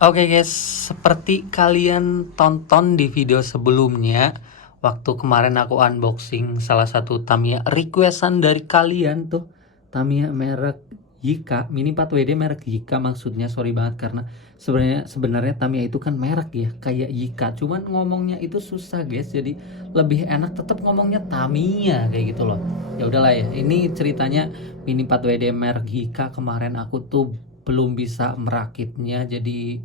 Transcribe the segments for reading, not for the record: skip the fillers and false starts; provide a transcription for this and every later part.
Oke guys, seperti kalian tonton di video sebelumnya, waktu kemarin aku unboxing salah satu Tamiya requestan dari kalian tuh, Tamiya merek Yika, Mini 4WD merek Yika maksudnya, sorry banget karena sebenarnya Tamiya itu kan merek ya, kayak Yika, cuman ngomongnya itu susah guys, jadi lebih enak tetap ngomongnya Tamiya kayak gitu loh. Ya udahlah ya, ini ceritanya Mini 4WD merek Yika kemarin aku tuh belum bisa merakitnya, jadi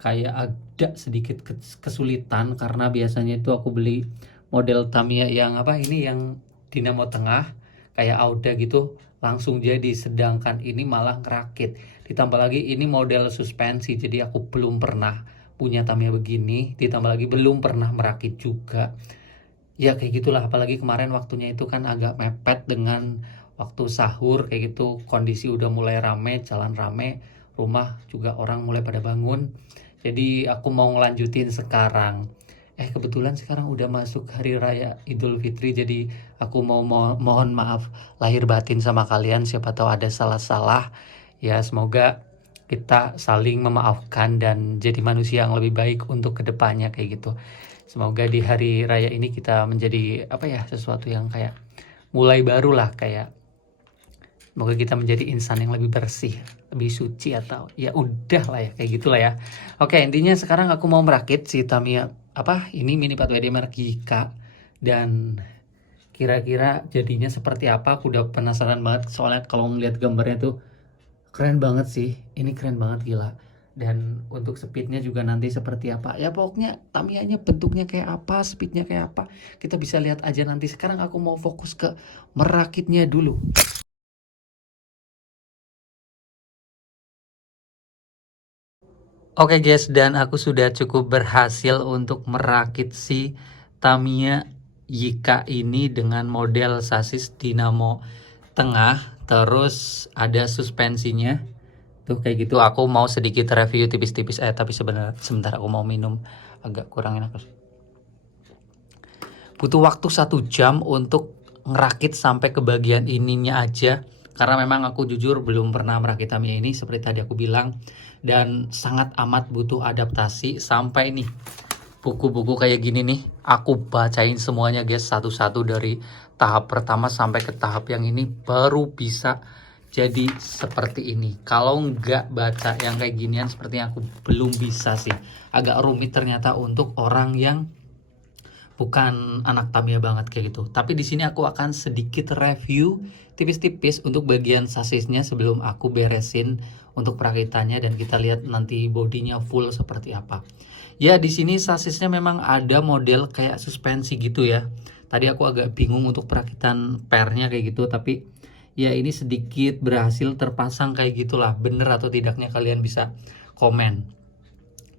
kayak agak sedikit kesulitan karena biasanya itu aku beli model Tamiya yang apa ini yang dinamo tengah kayak Auda gitu langsung jadi, sedangkan ini malah ngerakit, ditambah lagi ini model suspensi, jadi aku belum pernah punya Tamiya begini, ditambah lagi belum pernah merakit juga. Ya kayak gitulah, apalagi kemarin waktunya itu kan agak mepet dengan waktu sahur kayak gitu, kondisi udah mulai rame, jalan rame, rumah juga orang mulai pada bangun. Jadi aku mau ngelanjutin sekarang. Kebetulan sekarang udah masuk hari raya Idul Fitri, jadi aku mau mohon maaf lahir batin sama kalian, siapa tahu ada salah-salah. Ya semoga kita saling memaafkan dan jadi manusia yang lebih baik untuk kedepannya kayak gitu. Semoga di hari raya ini kita menjadi apa ya, sesuatu yang kayak mulai baru lah, kayak semoga kita menjadi insan yang lebih bersih, lebih suci, atau ya udah lah ya kayak gitulah ya. Oke, intinya sekarang aku mau merakit si Tamiya apa ini Mini 4WD merek Yika, dan kira-kira jadinya seperti apa aku udah penasaran banget, soalnya kalau melihat gambarnya tuh keren banget sih, ini keren banget gila. Dan untuk speednya juga nanti seperti apa ya, pokoknya Tamiya-nya bentuknya kayak apa, speednya kayak apa, kita bisa lihat aja nanti. Sekarang aku mau fokus ke merakitnya dulu. Oke guys, dan aku sudah cukup berhasil untuk merakit si Tamiya Yika ini dengan model sasis dinamo tengah, terus ada suspensinya. Tuh kayak gitu, aku mau sedikit review tipis-tipis, tapi sebentar aku mau minum, agak kurang enak. Butuh waktu 1 jam untuk ngerakit sampai ke bagian ininya aja, karena memang aku jujur belum pernah merakit Tamiya ini seperti tadi aku bilang, dan sangat amat butuh adaptasi. Sampai nih buku-buku kayak gini nih aku bacain semuanya guys, satu-satu dari tahap pertama sampai ke tahap yang ini baru bisa jadi seperti ini. Kalau nggak baca yang kayak ginian sepertinya aku belum bisa sih, agak rumit ternyata untuk orang yang bukan anak Tamiya banget kayak gitu. Tapi di sini aku akan sedikit review tipis-tipis untuk bagian sasisnya sebelum aku beresin untuk perakitannya, dan kita lihat nanti bodinya full seperti apa. Ya di sini sasisnya memang ada model kayak suspensi gitu ya. Tadi aku agak bingung untuk perakitan pernya kayak gitu, tapi ya ini sedikit berhasil terpasang kayak gitulah. Bener atau tidaknya kalian bisa komen.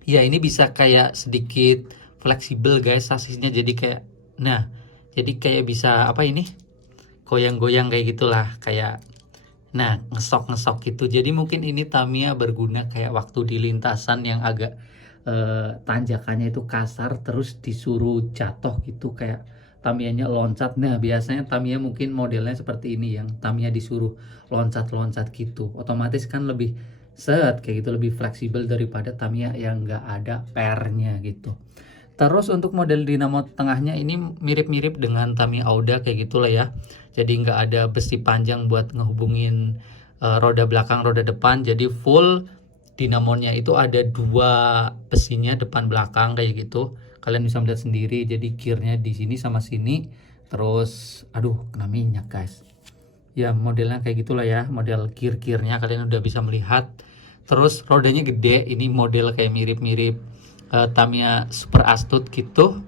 Ya ini bisa kayak sedikit fleksibel guys sasisnya, jadi kayak, nah jadi kayak bisa apa ini, goyang-goyang kayak gitulah, kayak nah ngesok-ngesok gitu. Jadi mungkin ini Tamiya berguna kayak waktu di lintasan yang agak tanjakannya itu kasar terus disuruh jatuh gitu, kayak Tamiyanya loncat. Nah biasanya Tamiya mungkin modelnya seperti ini, yang Tamiya disuruh loncat-loncat gitu, otomatis kan lebih set kayak gitu, lebih fleksibel daripada Tamiya yang nggak ada pernya gitu. Terus untuk model dinamo tengahnya ini mirip-mirip dengan Tamiya Auda kayak gitulah ya. Jadi nggak ada besi panjang buat ngehubungin roda belakang, roda depan. Jadi full dinamonya itu ada 2 besinya depan belakang kayak gitu. Kalian bisa melihat sendiri. Jadi gearnya di sini sama sini. Terus, aduh, kena minyak guys. Ya modelnya kayak gitulah ya, model gear-gearnya kalian udah bisa melihat. Terus rodanya gede, ini model kayak mirip-mirip Tamiya Super Astute gitu.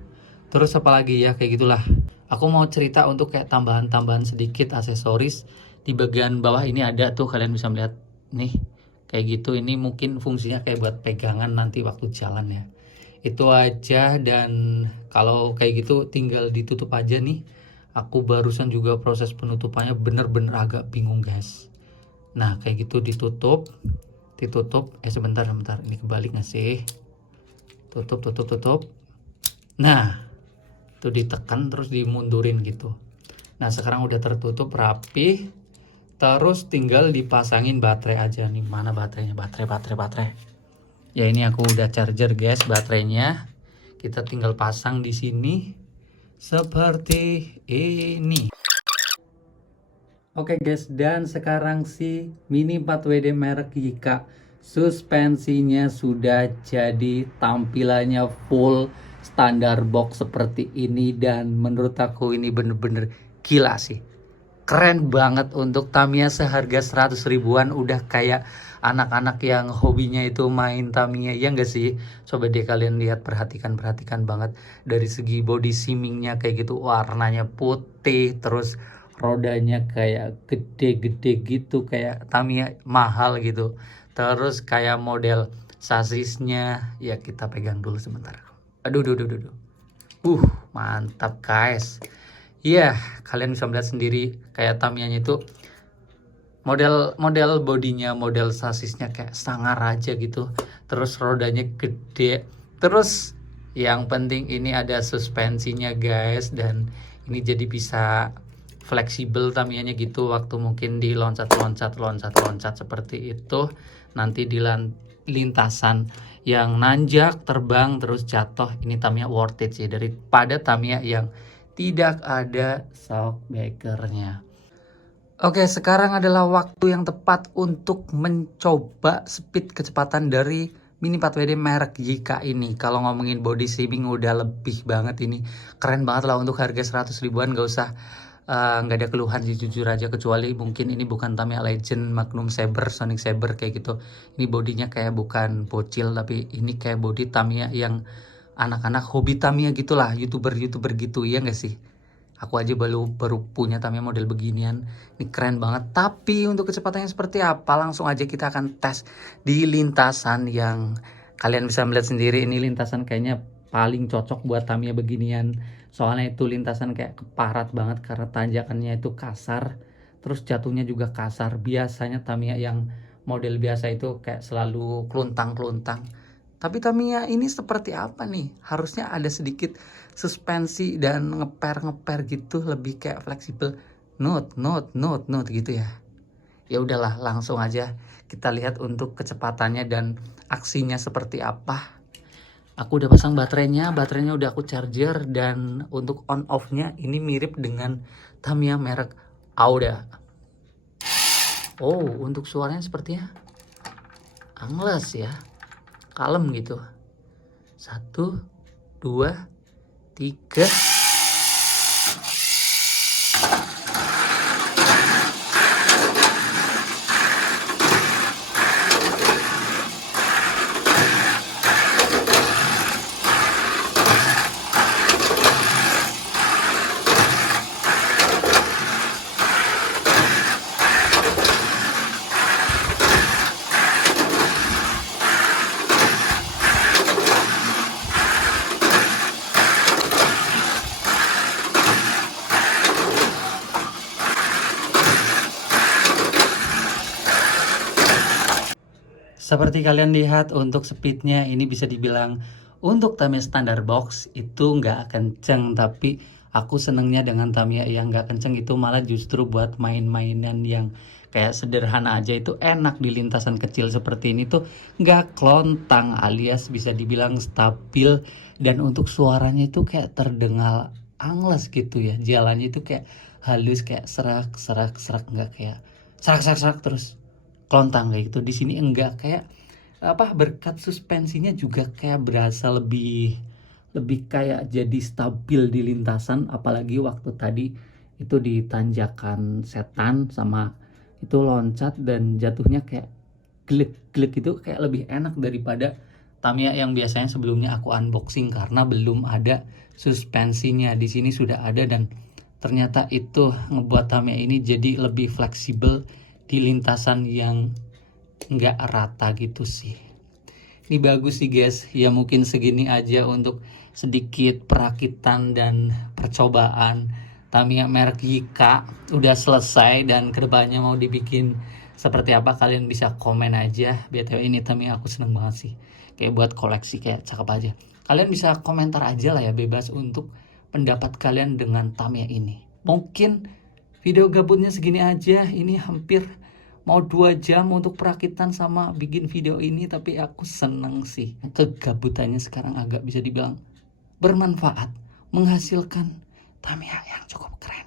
Terus apalagi ya kayak gitulah. Aku mau cerita untuk kayak tambahan-tambahan sedikit aksesoris di bagian bawah ini ada tuh, kalian bisa melihat nih kayak gitu. Ini mungkin fungsinya kayak buat pegangan nanti waktu jalan ya. Itu aja, dan kalau kayak gitu tinggal ditutup aja nih. Aku barusan juga proses penutupannya bener-bener agak bingung guys. Nah kayak gitu ditutup, sebentar ini kebalik nggak sih, tutup. Nah itu ditekan terus dimundurin gitu. Nah sekarang udah tertutup rapi, terus tinggal dipasangin baterai aja nih. Mana baterainya, baterai. Ya ini aku udah charger guys baterainya. Kita tinggal pasang di sini seperti ini. Oke guys, dan sekarang si Mini 4WD merek Yika suspensinya sudah jadi, tampilannya full standar box seperti ini, dan menurut aku ini bener-bener gila sih. Keren banget untuk Tamiya seharga 100 ribuan, udah kayak anak-anak yang hobinya itu main Tamiya, ya enggak sih? Coba deh kalian lihat, perhatikan banget dari segi body seamingnya kayak gitu, warnanya putih, terus rodanya kayak gede-gede gitu, kayak Tamiya mahal gitu. Terus kayak model sasisnya, ya kita pegang dulu sebentar. Aduh, mantap guys. Iya, kalian bisa melihat sendiri kayak Tamiyanya itu model bodinya, model sasisnya kayak sangar aja gitu. Terus rodanya gede. Terus yang penting ini ada suspensinya guys, dan ini jadi bisa fleksibel Tamiyanya gitu, waktu mungkin di loncat seperti itu, nanti di lintasan yang nanjak, terbang terus jatuh, ini Tamiya worth it sih daripada Tamiya yang tidak ada shock breakernya. Oke, sekarang adalah waktu yang tepat untuk mencoba speed kecepatan dari Mini 4WD merek Yika ini. Kalau ngomongin body shaping udah lebih banget ini. Keren banget lah untuk harga 100 ribuan, gak usah nggak ada keluhan sih jujur aja, kecuali mungkin ini bukan Tamiya Legend, Magnum Saber, Sonic Saber kayak gitu. Ini bodinya kayak bukan bocil, tapi ini kayak body Tamiya yang anak-anak hobi Tamiya gitulah, YouTuber gitu, ya nggak sih? Aku aja baru punya Tamiya model beginian. Ini keren banget. Tapi untuk kecepatannya seperti apa, langsung aja kita akan tes di lintasan yang kalian bisa melihat sendiri. Ini lintasan kayaknya paling cocok buat Tamiya beginian. Soalnya itu lintasan kayak keparat banget karena tanjakannya itu kasar. Terus jatuhnya juga kasar. Biasanya Tamiya yang model biasa itu kayak selalu kluntang-kluntang. Tapi Tamiya ini seperti apa nih? Harusnya ada sedikit suspensi dan ngeper gitu, lebih kayak fleksibel. Note gitu ya. Ya udahlah, langsung aja kita lihat untuk kecepatannya dan aksinya seperti apa. Aku udah pasang baterainya udah aku charger, dan untuk on off-nya ini mirip dengan Tamiya merek Auda. Oh, untuk suaranya sepertinya angles ya, kalem gitu. 1, 2, 3. Seperti kalian lihat untuk speednya ini bisa dibilang untuk Tamiya standar box itu nggak kenceng, tapi aku senengnya dengan Tamiya yang nggak kenceng itu malah justru buat main-mainan yang kayak sederhana aja itu enak di lintasan kecil seperti ini tuh, nggak klontang alias bisa dibilang stabil, dan untuk suaranya itu kayak terdengar angles gitu ya, jalannya itu kayak halus, kayak serak nggak kayak serak terus klontang kayak gitu. Di sini enggak, kayak apa, berkat suspensinya juga kayak berasa lebih kayak jadi stabil di lintasan, apalagi waktu tadi itu di tanjakan setan sama itu loncat dan jatuhnya kayak glek itu kayak lebih enak daripada Tamiya yang biasanya sebelumnya aku unboxing karena belum ada suspensinya. Di sini sudah ada, dan ternyata itu ngebuat Tamiya ini jadi lebih fleksibel di lintasan yang nggak rata gitu sih. Ini bagus sih guys, ya mungkin segini aja untuk sedikit perakitan dan percobaan Tamiya merek Yika udah selesai, dan kedepannya mau dibikin seperti apa kalian bisa komen aja. BTW ini Tamiya aku seneng banget sih, kayak buat koleksi kayak cakep aja. Kalian bisa komentar aja lah ya, bebas untuk pendapat kalian dengan Tamiya ini. Mungkin video gabutnya segini aja, ini hampir mau 2 jam untuk perakitan sama bikin video ini, tapi aku seneng sih. Kegabutannya sekarang agak bisa dibilang bermanfaat, menghasilkan Tamiya yang cukup keren.